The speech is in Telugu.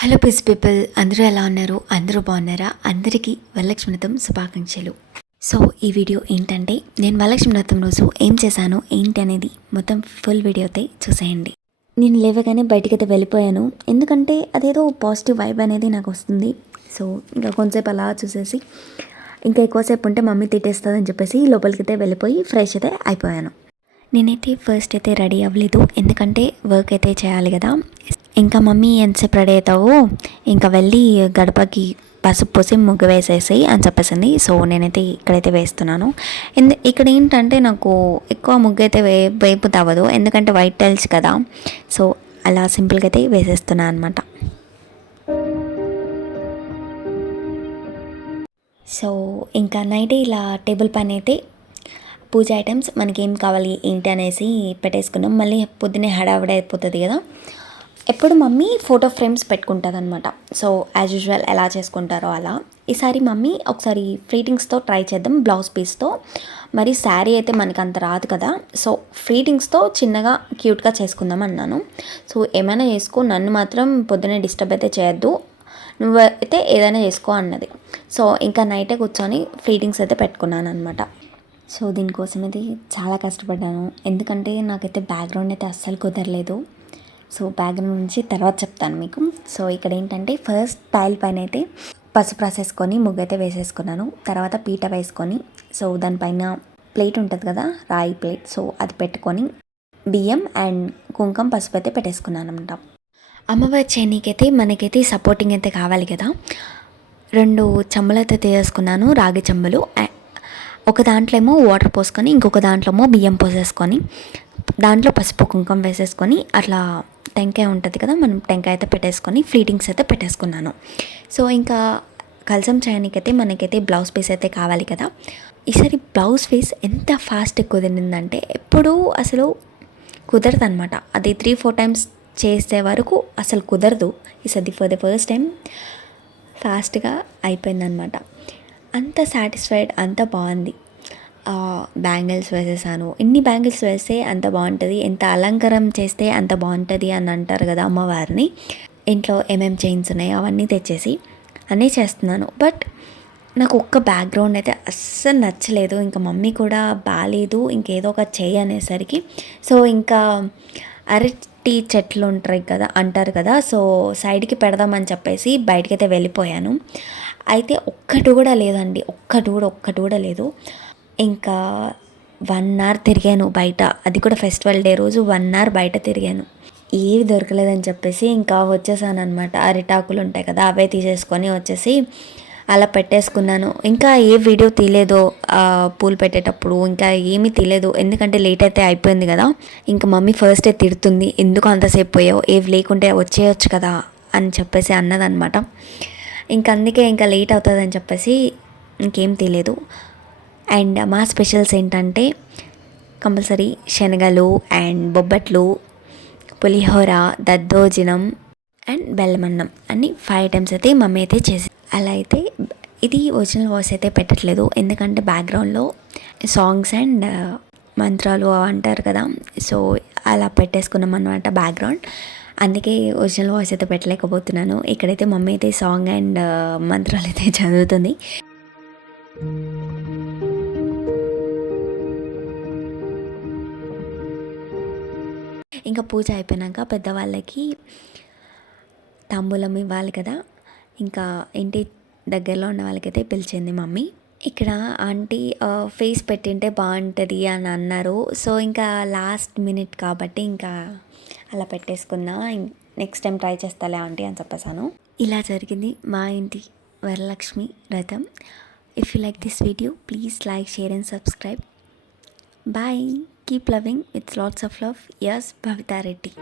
హలో పీస్ పీపుల్, అందరూ ఎలా ఉన్నారు? అందరూ బాగున్నారా? అందరికీ వరలక్ష్మి వ్రతం శుభాకాంక్షలు. సో ఈ వీడియో ఏంటంటే, నేను వరలక్ష్మి వ్రతం రోజు ఏం చేశాను ఏంటి అనేది మొత్తం ఫుల్ వీడియో అయితే చూసేయండి. నేను లేవగానే బయటికైతే వెళ్ళిపోయాను, ఎందుకంటే అదేదో పాజిటివ్ వైబ్ అనేది నాకు వస్తుంది. సో ఇంకా కొంతసేపు అలా చూసేసి, ఇంకా ఎక్కువసేపు ఉంటే మమ్మీ తిట్టేస్తుందని చెప్పేసి లోపలికైతే వెళ్ళిపోయి ఫ్రెష్ అయితే అయిపోయాను. నేనైతే ఫస్ట్ అయితే రెడీ అవ్వలేదు, ఎందుకంటే వర్క్ అయితే చేయాలి కదా. ఇంకా మమ్మీ ఎంతసేపు రెడీ అవుతావో, ఇంకా వెళ్ళి గడపకి పసుపు పోసి ముగ్గు వేసేసి అని చెప్పేసింది. సో నేనైతే ఇక్కడైతే వేస్తున్నాను. ఇక్కడ ఏంటంటే నాకు ఎక్కువ ముగ్గు అయితే వేపు తవ్వదు, ఎందుకంటే వైట్ టైల్స్ కదా. సో అలా సింపుల్గా అయితే వేసేస్తున్నాను అనమాట. సో ఇంకా నైట్ ఇలా టేబుల్ పైన అయితే పూజ ఐటమ్స్ మనకి ఏం కావాలి ఏంటి అనేసి పెట్టేసుకున్నాం. మళ్ళీ పొద్దున్నే హడావిడి అయిపోతుంది కదా. ఎప్పుడు మమ్మీ ఫోటో ఫ్రేమ్స్ పెట్టుకుంటుంది అనమాట. సో యాజ్ యూజువల్ ఎలా చేసుకుంటారో అలా. ఈసారి మమ్మీ ఒకసారి ఫ్రీటింగ్స్తో ట్రై చేద్దాం, బ్లౌజ్ పీస్తో. మరి శారీ అయితే మనకు అంత రాదు కదా. సో ఫ్రీటింగ్స్తో చిన్నగా క్యూట్గా చేసుకుందాం అన్నాను. సో ఏమైనా చేసుకో, నన్ను మాత్రం పొద్దున్నే డిస్టర్బ్ అయితే చేయొద్దు, నువ్వు అయితే ఏదైనా చేసుకో అన్నది. సో ఇంకా నైటే కూర్చొని ఫ్రీటింగ్స్ అయితే పెట్టుకున్నాను అనమాట. సో దీనికోసం అయితే చాలా కష్టపడ్డాను, ఎందుకంటే నాకైతే బ్యాక్గ్రౌండ్ అయితే అస్సలు కుదరలేదు. సో బ్యాక్గ్రౌండ్ నుంచి తర్వాత చెప్తాను మీకు. సో ఇక్కడ ఏంటంటే ఫస్ట్ టైల్ పైన అయితే పసుపు రాసేసుకొని ముగ్గు అయితే వేసేసుకున్నాను. తర్వాత పీట వేసుకొని, సో దానిపైన ప్లేట్ ఉంటుంది కదా, రాయి ప్లేట్, సో అది పెట్టుకొని బియ్యం అండ్ కుంకుమ పసుపు అయితే పెట్టేసుకున్నాను అనమాట. అమ్మవారి చేనీకైతే మనకైతే సపోర్టింగ్ అయితే కావాలి కదా. 2 చెంబులు అయితే తీసుకున్నాను, రాగి చెంబులు. ఒక దాంట్లో ఏమో వాటర్ పోసుకొని, ఇంకొక దాంట్లో ఏమో బియ్యం పోసేసుకొని, దాంట్లో పసుపు కుంకుమ వేసేసుకొని, అట్లా టెంకాయ ఉంటుంది కదా, మనం టెంకాయ అయితే పెట్టేసుకొని ఫ్లీటింగ్స్ అయితే పెట్టేసుకున్నాను. సో ఇంకా కలసం చేయడానికైతే మనకైతే బ్లౌజ్ పీస్ అయితే కావాలి కదా. ఈసారి బ్లౌజ్ పీస్ ఎంత ఫాస్ట్ కుదిరిందంటే, ఎప్పుడూ అసలు కుదరదు అనమాట. అది 3-4 టైమ్స్ చేసే వరకు అసలు కుదరదు. ఈసారి ఫర్ ద ఫస్ట్ టైం ఫాస్ట్గా అయిపోయిందనమాట. అంత సాటిస్ఫైడ్, అంత బాగుంది. బ్యాంగిల్స్ వేసేసాను. ఎన్ని బ్యాంగిల్స్ వేస్తే అంత బాగుంటుంది, ఎంత అలంకారం చేస్తే అంత బాగుంటుంది అని అంటారు కదా అమ్మవారిని. ఇంట్లో ఏమేమి చైన్స్ ఉన్నాయో అవన్నీ తెచ్చేసి అన్నీ చేస్తున్నాను. బట్ నాకు ఒక్క బ్యాక్గ్రౌండ్ అయితే అస్సలు నచ్చలేదు. ఇంకా మమ్మీ కూడా బాగాలేదు, ఇంకేదో ఒక చెయ్యి అనేసరికి, సో ఇంకా అరటి చెట్లు ఉంటాయి కదా అంటారు కదా, సో సైడ్కి పెడదామని చెప్పేసి బయటకైతే వెళ్ళిపోయాను. అయితే ఒక్కటి కూడా లేదండి, ఒక్కటి కూడా లేదు. ఇంకా 1 అవర్ తిరిగాను బయట, అది కూడా ఫెస్టివల్ డే రోజు 1 అవర్ బయట తిరిగాను. ఏవి దొరకలేదని చెప్పేసి ఇంకా వచ్చేసాను అనమాట. అరిటాకులు ఉంటాయి కదా, అవే తీసేసుకొని వచ్చేసి అలా పెట్టేసుకున్నాను. ఇంకా ఏ వీడియో తీయలేదు పూలు పెట్టేటప్పుడు, ఇంకా ఏమీ తీయలేదు, ఎందుకంటే లేట్ అయితే అయిపోయింది కదా. ఇంకా మమ్మీ ఫస్ట్ తిడుతుంది, ఎందుకు అంతసేపు పోయావు, ఏవి లేకుంటే వచ్చేయచ్చు కదా అని చెప్పేసి అన్నదనమాట. ఇంక అందుకే ఇంకా లేట్ అవుతుందని చెప్పేసి ఇంకేం తెలియదు. అండ్ మా స్పెషల్స్ ఏంటంటే కంపల్సరీ శనగలు అండ్ బొబ్బట్లు, పులిహోర, దద్దోజనం అండ్ బెల్లమన్నం అన్ని 5 ఐటమ్స్ అయితే మమ్మీ అయితే చేసి. అలా అయితే ఇది ఒరిజినల్ వాయిస్ అయితే పెట్టట్లేదు, ఎందుకంటే బ్యాక్గ్రౌండ్లో సాంగ్స్ అండ్ మంత్రాలు అంటారు కదా, సో అలా పెట్టేసుకున్నాం అనమాట బ్యాక్గ్రౌండ్. అందుకే ఒరిజినల్ వాయిస్ అయితే పెట్టలేకపోతున్నాను. ఇక్కడైతే మమ్మీ అయితే సాంగ్ అండ్ మంత్రాలు అయితే చదువుతుంది. ఇంకా పూజ అయిపోయినాక పెద్దవాళ్ళకి తాంబూలం ఇవ్వాలి కదా, ఇంకా ఇంటి దగ్గరలో ఉన్న వాళ్ళకైతే పిలిచింది మమ్మీ. ఇక్కడ ఆంటీ ఫేస్ పెట్టింటే బాగుంటుంది అని అన్నారు. సో ఇంకా లాస్ట్ మినిట్ కాబట్టి ఇంకా అలా పెట్టేసుకున్నా. నెక్స్ట్ టైం ట్రై చేస్తాలే ఆంటీ అని చెప్పేసాను. ఇలా జరిగింది మా ఇంటి Varalakshmi Vratam. If you like this video, please like, share and subscribe. Bye. Keep loving with lots of love. Yes, Bhavita Reddy.